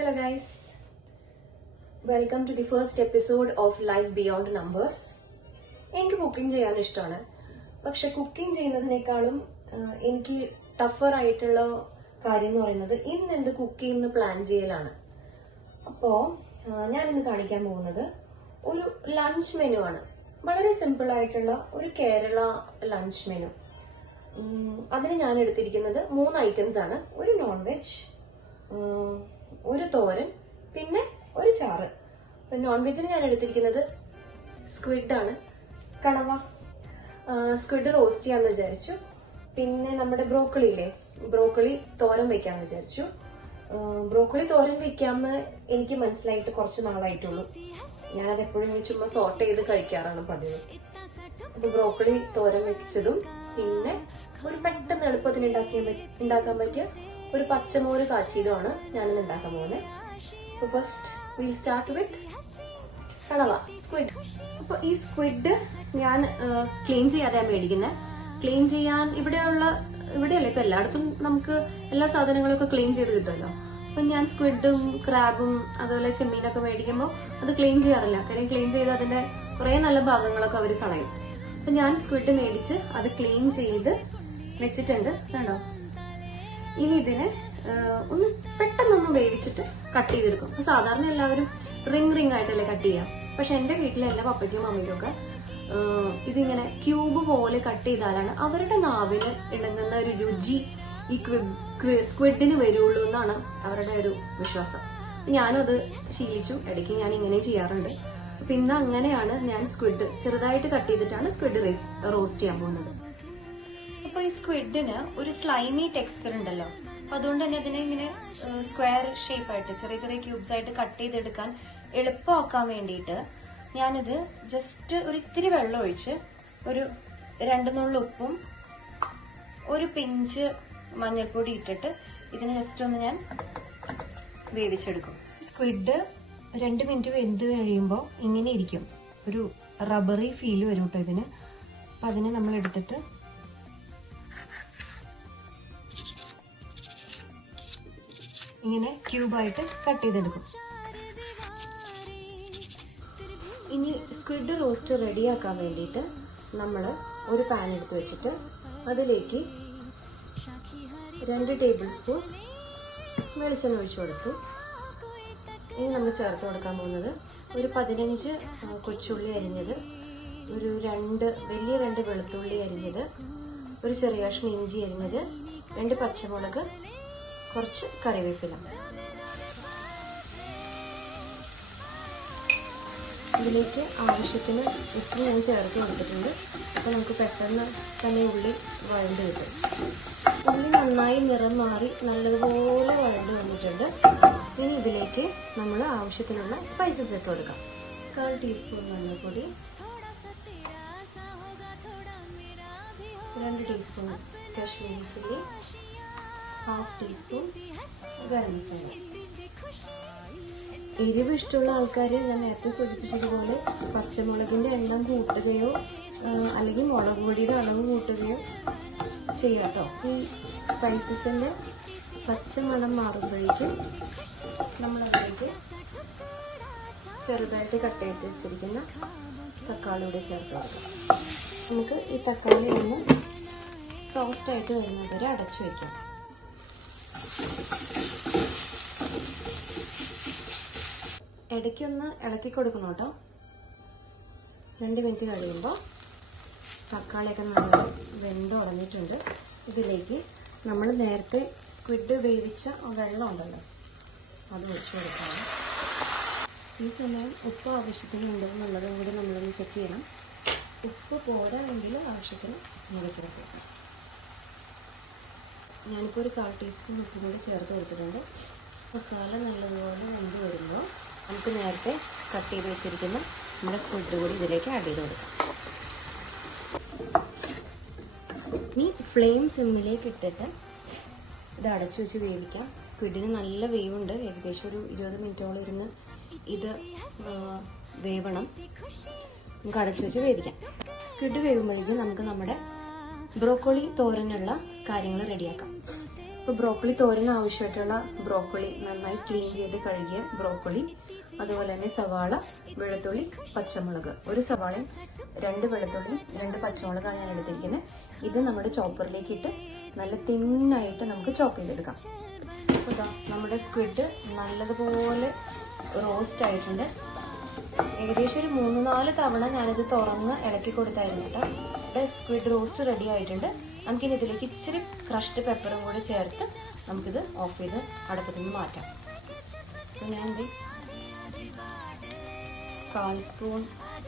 Hello guys, welcome to the first episode of Life Beyond Numbers. എനിക്ക് cooking ചെയ്യാൻ ഇഷ്ടമാണ്. പക്ഷെ കുക്കിംഗ് ചെയ്യുന്നതിനേക്കാളും എനിക്ക് ടഫർ ആയിട്ടുള്ള കാര്യം എന്ന് പറയുന്നത് ഇന്ന് എന്ത് കുക്ക് ചെയ്യുന്ന പ്ലാൻ ചെയ്യലാണ്. അപ്പോൾ ഞാനിന്ന് കാണിക്കാൻ പോകുന്നത് ഒരു ലഞ്ച് മെനു ആണ്. വളരെ സിമ്പിൾ ആയിട്ടുള്ള ഒരു കേരള ലഞ്ച് മെനു. അതിന് ഞാൻ എടുത്തിരിക്കുന്നത് 3 ഐറ്റംസ് ആണ്. ഒരു നോൺ വെജ്, ഒരു തോരൻ, പിന്നെ ഒരു ചാറ്. നോൺ വെജിന് ഞാൻ എടുത്തിരിക്കുന്നത് സ്ക്വിഡ് ആണ്, കണവ. സ്ക്വിഡ് റോസ്റ്റ് ചെയ്യാന്ന് വിചാരിച്ചു. പിന്നെ നമ്മുടെ ബ്രോക്കളിയില്ലേ, ബ്രോക്കളി തോരൻ വെക്കാന്ന് വിചാരിച്ചു. ബ്രോക്കളി തോരൻ വെക്കാമെന്ന് എനിക്ക് മനസ്സിലായിട്ട് കുറച്ച് നാളായിട്ടുള്ളൂ. ഞാനത് എപ്പോഴും ചുമ്മാ സോർട്ട് ചെയ്ത് കഴിക്കാറാണ് പതിവ്. അപ്പൊ ബ്രോക്കളി തോരൻ വെച്ചതും പിന്നെ ഒരു പെട്ടെന്ന് എളുപ്പത്തിന് ഉണ്ടാക്കാൻ പറ്റിയ ഒരു പച്ചമോര് കാച്ചിയതുമാണ് ഞാനിന്ന് ഉണ്ടാക്കാൻ പോകുന്നത്. So first will start with കണവ, സ്ക്വിഡ്. അപ്പൊ ഈ സ്ക്വിഡ് ഞാൻ ക്ലീൻ ചെയ്യാതെയാണ് മേടിക്കുന്നത്. ക്ലീൻ ചെയ്യാൻ ഇവിടെയല്ല, ഇപ്പൊ എല്ലായിടത്തും നമുക്ക് എല്ലാ സാധനങ്ങളൊക്കെ ക്ലീൻ ചെയ്ത് കിട്ടുമല്ലോ. അപ്പൊ ഞാൻ സ്ക്വിഡും ക്രാബും അതുപോലെ ചെമ്മീനൊക്കെ മേടിക്കുമ്പോൾ അത് ക്ലീൻ ചെയ്യാറില്ല. കാര്യം ക്ലീൻ ചെയ്ത് അതിന്റെ കുറെ നല്ല ഭാഗങ്ങളൊക്കെ അവർ കളയും. അപ്പൊ ഞാൻ സ്ക്വിഡ് മേടിച്ച് അത് ക്ലീൻ ചെയ്ത് വെച്ചിട്ടുണ്ട്. കണ്ടോ? ഇനി ഇതിനെ ഒന്ന് പെട്ടെന്നൊന്ന് വേവിച്ചിട്ട് കട്ട് ചെയ്തെടുക്കും. സാധാരണ എല്ലാവരും റിംഗ് ആയിട്ടല്ലേ കട്ട് ചെയ്യാം. പക്ഷെ എന്റെ വീട്ടിലെ എന്റെ പപ്പയ്ക്കും മമ്മിക്കും ഒക്കെ ഇതിങ്ങനെ ക്യൂബ് പോലെ കട്ട് ചെയ്താലാണ് അവരുടെ നാവിന് ഇണങ്ങുന്ന ഒരു രുചി ഈ സ്ക്വിഡിന് വരുള്ളൂ എന്നാണ് അവരുടെ ഒരു വിശ്വാസം. ഞാനും അത് ശീലിച്ചു. ഇടയ്ക്ക് ഞാൻ ഇങ്ങനെ ചെയ്യാറുണ്ട്. പിന്നെ അങ്ങനെയാണ് ഞാൻ സ്ക്വിഡ് ചെറുതായിട്ട് കട്ട് ചെയ്തിട്ടാണ് സ്ക്വിഡ് റോസ്റ്റ് ചെയ്യാൻ പോകുന്നത്. അപ്പൊ ഈ സ്ക്വിഡിന് ഒരു സ്ലൈമി ടെക്സ്ചർ ഉണ്ടല്ലോ. അപ്പൊ അതുകൊണ്ട് തന്നെ അതിനെ ഇങ്ങനെ സ്ക്വയർ ഷേപ്പായിട്ട് ചെറിയ ചെറിയ ക്യൂബ്സ് ആയിട്ട് കട്ട് ചെയ്തെടുക്കാൻ എളുപ്പമാക്കാൻ വേണ്ടിയിട്ട് ഞാനിത് ജസ്റ്റ് ഒരു ഇത്തിരി വെള്ളം ഒഴിച്ച് ഒരു 2 നുള്ള് ഉപ്പും ഒരു പിഞ്ച് മഞ്ഞൾപ്പൊടി ഇട്ടിട്ട് ഇതിന് ജസ്റ്റ് ഒന്ന് ഞാൻ വേവിച്ചെടുക്കും. സ്ക്വിഡ് 2 മിനിറ്റ് വെന്ത് കഴിയുമ്പോൾ ഇങ്ങനെ ഇരിക്കും. ഒരു റബ്ബറി ഫീൽ വരും കേട്ടോ ഇതിന്. അപ്പം അതിനെ നമ്മൾ എടുത്തിട്ട് ഇങ്ങനെ ക്യൂബായിട്ട് കട്ട് ചെയ്തെടുക്കും. ഇനി സ്ക്വിഡ് റോസ്റ്റ് റെഡിയാക്കാൻ വേണ്ടിയിട്ട് നമ്മൾ ഒരു പാൻ എടുത്ത് വെച്ചിട്ട് അതിലേക്ക് 2 ടേബിൾ സ്പൂൺ വെളിച്ചെണ്ണ ഒഴിച്ചു കൊടുത്തു. ഇനി നമ്മൾ ചേർത്ത് കൊടുക്കാൻ പോകുന്നത് ഒരു 15 കൊച്ചുള്ളി അരിഞ്ഞത്, ഒരു വലിയ 2 വെളുത്തുള്ളി അരിഞ്ഞത്, ഒരു ചെറിയ കഷ്ണം ഇഞ്ചി അരിഞ്ഞത്, 2 പച്ചമുളക്, കുറച്ച് കറിവേപ്പില. ഇതിലേക്ക് ആവശ്യത്തിന് ഉപ്പ് ഞാൻ ചേർത്ത് കൊടുത്തിട്ടുണ്ട്. അപ്പോൾ നമുക്ക് പെട്ടെന്ന് തന്നെ ഉള്ളി വഴണ്ട് കിട്ടും. ഉള്ളി നന്നായി നിറം മാറി നല്ലതുപോലെ വഴണ്ട് വന്നിട്ടുണ്ട്. ഇനി ഇതിലേക്ക് നമ്മൾ ആവശ്യത്തിനുള്ള സ്പൈസസ് ഇട്ട് കൊടുക്കാം. 1/4 ടീസ്പൂൺ മഞ്ഞൾപ്പൊടി, 2 teaspoon Kashmiri chilli, 1/2 teaspoon garam masala. എരിവ് ഇഷ്ടമുള്ള ആൾക്കാർ ഞാൻ നേരത്തെ സൂചിപ്പിച്ചതുപോലെ പച്ചമുളകിൻ്റെ എണ്ണം കൂട്ടുകയോ അല്ലെങ്കിൽ മുളക് പൊടിയുടെ അളവ് കൂട്ടുകയോ ചെയ്യാം കേട്ടോ. ഈ സ്പൈസസിൻ്റെ പച്ചമണം മാറുമ്പോഴേക്കും നമ്മളതിലേക്ക് ചെറുതായിട്ട് കട്ട് ചെയ്ത് വെച്ചിരിക്കുന്ന തക്കാളി കൂടെ ചേർത്ത് കൊടുക്കാം. നമുക്ക് ഈ തക്കാളി ഒന്ന് സോഫ്റ്റായിട്ട് വരുന്നത് വരെ അടച്ചു വയ്ക്കാം. ഇടയ്ക്കൊന്ന് ഇളക്കി കൊടുക്കണം കേട്ടോ. 2 മിനിറ്റ് കഴിയുമ്പോൾ തക്കാളിയൊക്കെ നല്ല വെന്തുടങ്ങിയിട്ടുണ്ട്. ഇതിലേക്ക് നമ്മൾ നേരത്തെ സ്ക്വിഡ് വേവിച്ച വെള്ളം ഉണ്ടല്ലോ, അത് ഒഴിച്ചു കൊടുക്കാം. ഈ സമയം ഉപ്പ് ആവശ്യത്തിന് ഉണ്ടെന്നുള്ളതും കൂടി നമ്മളൊന്ന് ചെക്ക് ചെയ്യണം. ഉപ്പ് പോരാണെങ്കിൽ ആവശ്യത്തിന് നമ്മൾ ചേർത്ത്. ഞാനിപ്പോൾ ഒരു 1/4 ടീസ്പൂൺ ഉപ്പും കൂടി ചേർത്ത് കൊടുത്തിട്ടുണ്ട്. മസാല നല്ലതുപോലെ വെന്ത് വരുമ്പോൾ നമുക്ക് നേരത്തെ കട്ട് ചെയ്ത് വെച്ചിരിക്കുന്ന നമ്മുടെ സ്ക്വിഡ് കൂടി ഇതിലേക്ക് ആഡ് ചെയ്ത് കൊടുക്കാം. ഇനി ഫ്ലെയിം സിമ്മിലേക്ക് ഇട്ടിട്ട് ഇത് അടച്ചു വെച്ച് വേവിക്കാം. സ്ക്വിഡിന് നല്ല വേവുണ്ട്. ഏകദേശം ഒരു 20 മിനിറ്റോളം ഇരുന്ന് ഇത് വേവണം. നമുക്ക് അടച്ചു വെച്ച് വേവിക്കാം. സ്ക്വിഡ് വേവുമ്പോഴേക്കും നമുക്ക് നമ്മുടെ ബ്രോക്കോളി തോരനുള്ള കാര്യങ്ങൾ റെഡിയാക്കാം. അപ്പോൾ ബ്രോക്കോളി തോരന് ആവശ്യമായിട്ടുള്ള ബ്രോക്കോളി നന്നായി ക്ലീൻ ചെയ്ത് കഴുകിയ ബ്രോക്കോളി, അതുപോലെ തന്നെ സവാള, വെളുത്തുള്ളി, പച്ചമുളക്, ഒരു സവാളയും 2 വെളുത്തുള്ളി 2 പച്ചമുളകാണ് ഞാൻ എടുത്തിരിക്കുന്നത്. ഇത് നമ്മുടെ ചോപ്പറിലേക്ക് ഇട്ട് നല്ല തിന്നായിട്ട് നമുക്ക് ചോപ്പ് ചെയ്തെടുക്കാം. അപ്പോൾ നമ്മുടെ സ്ക്വിഡ് നല്ലതുപോലെ റോസ്റ്റ് ആയിട്ടുണ്ട്. ഏകദേശം ഒരു 3-4 തവണ ഞാനിത് തുറന്ന് ഇളക്കി കൊടുത്തായിരുന്നു കേട്ടോ. ഇവിടെ സ്ക്വിഡ് റോസ്റ്റ് റെഡി ആയിട്ടുണ്ട്. നമുക്കിനി ഇതിലേക്ക് ഇച്ചിരി ക്രഷ്ഡ് പെപ്പറും കൂടി ചേർത്ത് നമുക്കിത് ഓഫ് ചെയ്ത് അടുപ്പത്ത് നിന്ന് മാറ്റാം. അപ്പോൾ ഞാൻ 1/4 സ്പൂൺ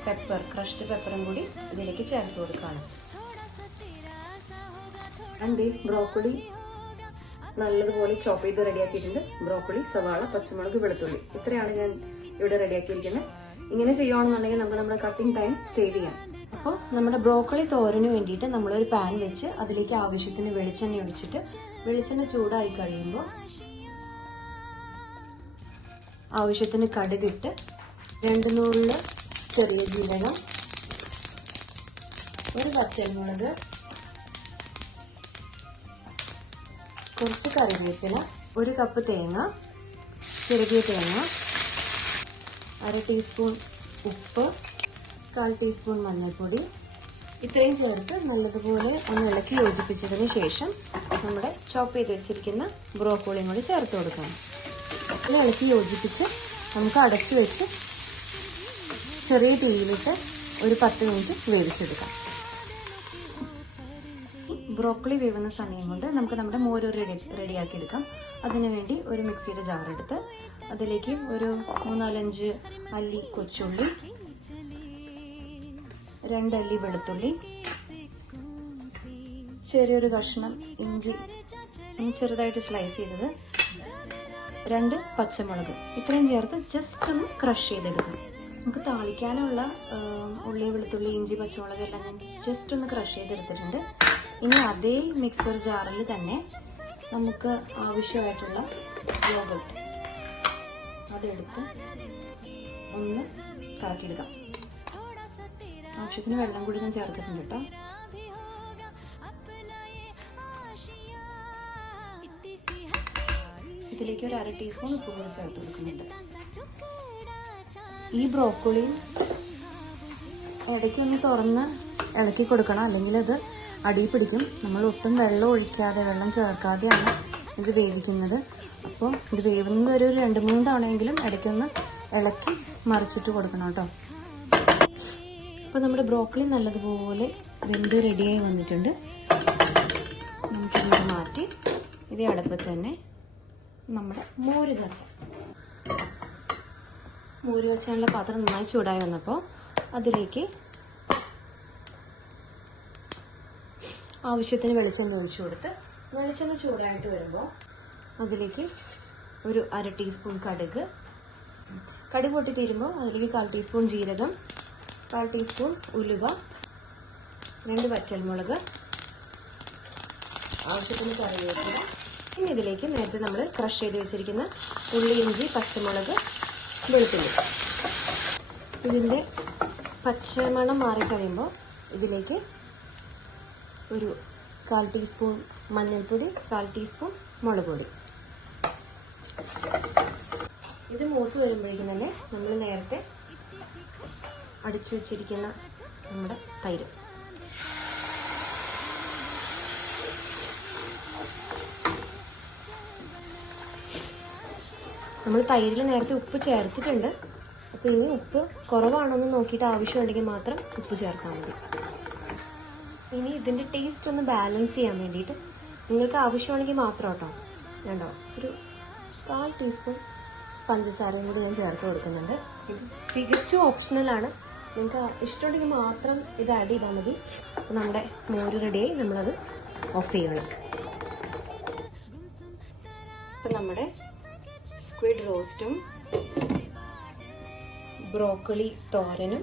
പെപ്പർ, ക്രഷ്ഡ് പെപ്പറും കൂടി ഇതിലേക്ക് ചേർത്ത് കൊടുക്കുകയാണ്. ബ്രോക്കോളി നല്ലതുപോലെ ചോപ്പ് ചെയ്ത് റെഡിയാക്കിയിട്ടുണ്ട്. ബ്രോക്കോളി, സവാള, പച്ചമുളക്, വെളുത്തുള്ളി, ഇത്രയാണ് ഞാൻ ഇവിടെ റെഡിയാക്കിയിരിക്കുന്നത്. ഇങ്ങനെ ചെയ്യുകയാണെന്നുണ്ടെങ്കിൽ നമുക്ക് നമ്മുടെ കട്ടിങ് ടൈം സേവ് ചെയ്യാം. അപ്പോൾ നമ്മുടെ ബ്രോക്കോളി തോരന് വേണ്ടിയിട്ട് നമ്മളൊരു പാൻ വെച്ച് അതിലേക്ക് ആവശ്യത്തിന് വെളിച്ചെണ്ണ ഒഴിച്ചിട്ട് വെളിച്ചെണ്ണ ചൂടായി കഴിയുമ്പോൾ ആവശ്യത്തിന് കടുകിട്ട് 2 നുള്ള് ചെറിയ ജീരകം, 1 പച്ചമുളക്, കുറച്ച് കറിവേപ്പില, 1 കപ്പ് തേങ്ങ, ചിരകിയ തേങ്ങ, 1/2 ടീസ്പൂൺ ഉപ്പ്, 1/4 ടീസ്പൂൺ മഞ്ഞൾപ്പൊടി, ഇത്രയും ചേർത്ത് നല്ലതുപോലെ ഒന്ന് ഇളക്കി യോജിപ്പിച്ചതിന് ശേഷം നമ്മുടെ ചോപ്പ് ചെയ്ത് വെച്ചിരിക്കുന്ന ബ്രോക്കോളിയും കൂടി ചേർത്ത് കൊടുക്കണം. ഇത് ഇളക്കി യോജിപ്പിച്ച് നമുക്ക് അടച്ചു വെച്ച് ചെറിയ തീയിലിട്ട് ഒരു 10 മിനിറ്റ് വേവിച്ചെടുക്കാം. ബ്രോക്കോളി വേവുന്ന സമയം കൊണ്ട് നമുക്ക് നമ്മുടെ മോര് റെഡിയാക്കി എടുക്കാം. അതിനുവേണ്ടി ഒരു മിക്സിയുടെ ജാർ എടുത്ത് അതിലേക്ക് ഒരു 3-4 അല്ലി കൊച്ചുള്ളി, 2 അല്ലി വെളുത്തുള്ളി, ചെറിയൊരു കഷ്ണം ഇഞ്ചി ചെറുതായിട്ട് സ്ലൈസ് ചെയ്തത്, 2 പച്ചമുളക്, ഇത്രയും ചേർത്ത് ജസ്റ്റ് ഒന്ന് ക്രഷ് ചെയ്തെടുക്കാം. നമുക്ക് താളിക്കാനുള്ള ഉള്ളി, വെളുത്തുള്ളി, ഇഞ്ചി, പച്ചമുളക് എല്ലാം ഞാൻ ജസ്റ്റ് ഒന്ന് ക്രഷ് ചെയ്തെടുത്തിട്ടുണ്ട്. ഇനി അതേ മിക്സർ ജാറിൽ തന്നെ നമുക്ക് ആവശ്യമായിട്ടുള്ള യോഗട്ട് അതെടുത്ത് ഒന്ന് കറക്കിയെടുക്കാം. ആവശ്യത്തിന് വെള്ളം കൂടി ഞാൻ ചേർത്തിട്ടുണ്ട് കേട്ടോ. ഇതിലേക്ക് ഒരു 1/2 ടീസ്പൂൺ ഉപ്പ് കൂടി ചേർത്ത് കൊടുക്കുന്നുണ്ട്. ഈ ബ്രോക്കോളി ഇടയ്ക്കൊന്ന് തുറന്ന് ഇളക്കി കൊടുക്കണം, അല്ലെങ്കിൽ അത് അടിയിൽ പിടിക്കും. നമ്മൾ ഒട്ടും വെള്ളം ഒഴിക്കാതെ, വെള്ളം ചേർക്കാതെയാണ് ഇത് വേവിക്കുന്നത്. അപ്പോൾ ഇത് വേവുന്നത് ഒരു 2-3 തവണയെങ്കിലും ഇടയ്ക്കൊന്ന് ഇളക്കി മറിച്ചിട്ട് കൊടുക്കണം കേട്ടോ. അപ്പോൾ നമ്മുടെ ബ്രോക്കോളി നല്ലതുപോലെ വെന്ത് റെഡിയായി വന്നിട്ടുണ്ട്. നമുക്കിത് മാറ്റി ഇതേ അടുപ്പത്ത് തന്നെ നമ്മുടെ മോര് കാച്ചാനുള്ള പാത്രം നന്നായി ചൂടായി വന്നപ്പോൾ അതിലേക്ക് ആവശ്യത്തിന് വെളിച്ചെണ്ണ ഒഴിച്ചു കൊടുത്ത് വെളിച്ചെണ്ണ ചൂടായിട്ട് വരുമ്പോൾ അതിലേക്ക് ഒരു 1/2 ടീസ്പൂൺ കടുക് പൊട്ടി തീരുമ്പോൾ അതിലേക്ക് 1/4 ടീസ്പൂൺ ജീരകം, 1/4 ടീസ്പൂൺ ഉലുവ, 2 വറ്റൽമുളക്, ആവശ്യത്തിന് കറിവേപ്പില. ഇനി ഇതിലേക്ക് നേരത്തെ നമ്മൾ ക്രഷ് ചെയ്ത് വെച്ചിരിക്കുന്ന ഉള്ളി, ഇഞ്ചി, പച്ചമുളക്, വെളുത്തുള്ളി, ഇതിൻ്റെ പച്ചമണം മാറിക്കഴിയുമ്പോൾ ഇതിലേക്ക് ഒരു 1/4 ടീസ്പൂൺ മഞ്ഞൾപ്പൊടി, 1/4 ടീസ്പൂൺ മുളക് പൊടി. ഇത് മൂത്ത് വരുമ്പോഴേക്കും തന്നെ നമ്മൾ നേരത്തെ അടിച്ചു വെച്ചിരിക്കുന്ന നമ്മുടെ തൈര് നമ്മൾ തൈരിൽ നേരത്തെ ഉപ്പ് ചേർത്തിട്ടുണ്ട്. അപ്പോൾ ഇനി ഉപ്പ് കുറവാണോന്ന് നോക്കിയിട്ട് ആവശ്യമുണ്ടെങ്കിൽ മാത്രം ഉപ്പ് ചേർത്താൽ മതി. ഇനി ഇതിൻ്റെ ടേസ്റ്റ് ഒന്ന് ബാലൻസ് ചെയ്യാൻ വേണ്ടിയിട്ട് നിങ്ങൾക്ക് ആവശ്യമാണെങ്കിൽ മാത്രം കേട്ടോ, വേണ്ടോ ഒരു 1/4 ടീസ്പൂൺ പഞ്ചസാരയും കൂടി ഞാൻ ചേർത്ത് കൊടുക്കുന്നുണ്ട്. ഇത് തികച്ചും ഓപ്ഷണലാണ്, നിങ്ങൾക്ക് ഇഷ്ടമുണ്ടെങ്കിൽ മാത്രം ഇത് ആഡ് ചെയ്താൽ മതി. അപ്പോൾ നമ്മുടെ മോര് റെഡിയായി, നമ്മളത് ഓഫ് ചെയ്യണം. അപ്പം നമ്മുടെ സ്ക്വിഡ് റോസ്റ്റും ബ്രോക്കോളി തോരനും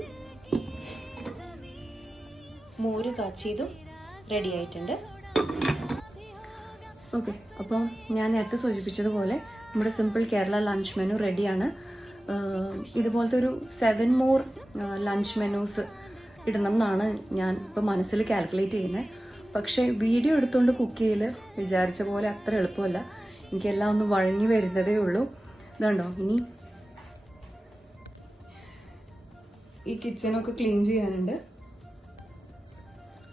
മോര് കാച്ചിയതും റെഡി ആയിട്ടുണ്ട്. ഓക്കെ, അപ്പോൾ ഞാൻ നേരത്തെ സൂചിപ്പിച്ചതുപോലെ നമ്മുടെ സിമ്പിൾ കേരള ലഞ്ച് മെനു റെഡിയാണ്. ഇതുപോലത്തെ ഒരു 7 more ലഞ്ച് മെനൂസ് ഇടണം എന്നാണ് ഞാൻ ഇപ്പോൾ മനസ്സിൽ കാൽക്കുലേറ്റ് ചെയ്യുന്നത്. പക്ഷെ വീഡിയോ എടുത്തുകൊണ്ട് കുക്ക് ചെയ്യൽ വിചാരിച്ച പോലെ അത്ര എളുപ്പമല്ല. എനിക്കെല്ലാം ഒന്ന് വഴങ്ങി വരുന്നതേ ഉള്ളൂ. ഇതുണ്ടോ, ഇനി ഈ കിച്ചണൊക്കെ ക്ലീൻ ചെയ്യാനുണ്ട്.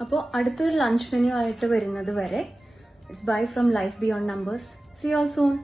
അപ്പോൾ അടുത്തൊരു ലഞ്ച് മെനു ആയിട്ട് വരുന്നത് വരെ it's bye from Life Beyond Numbers. See you all soon.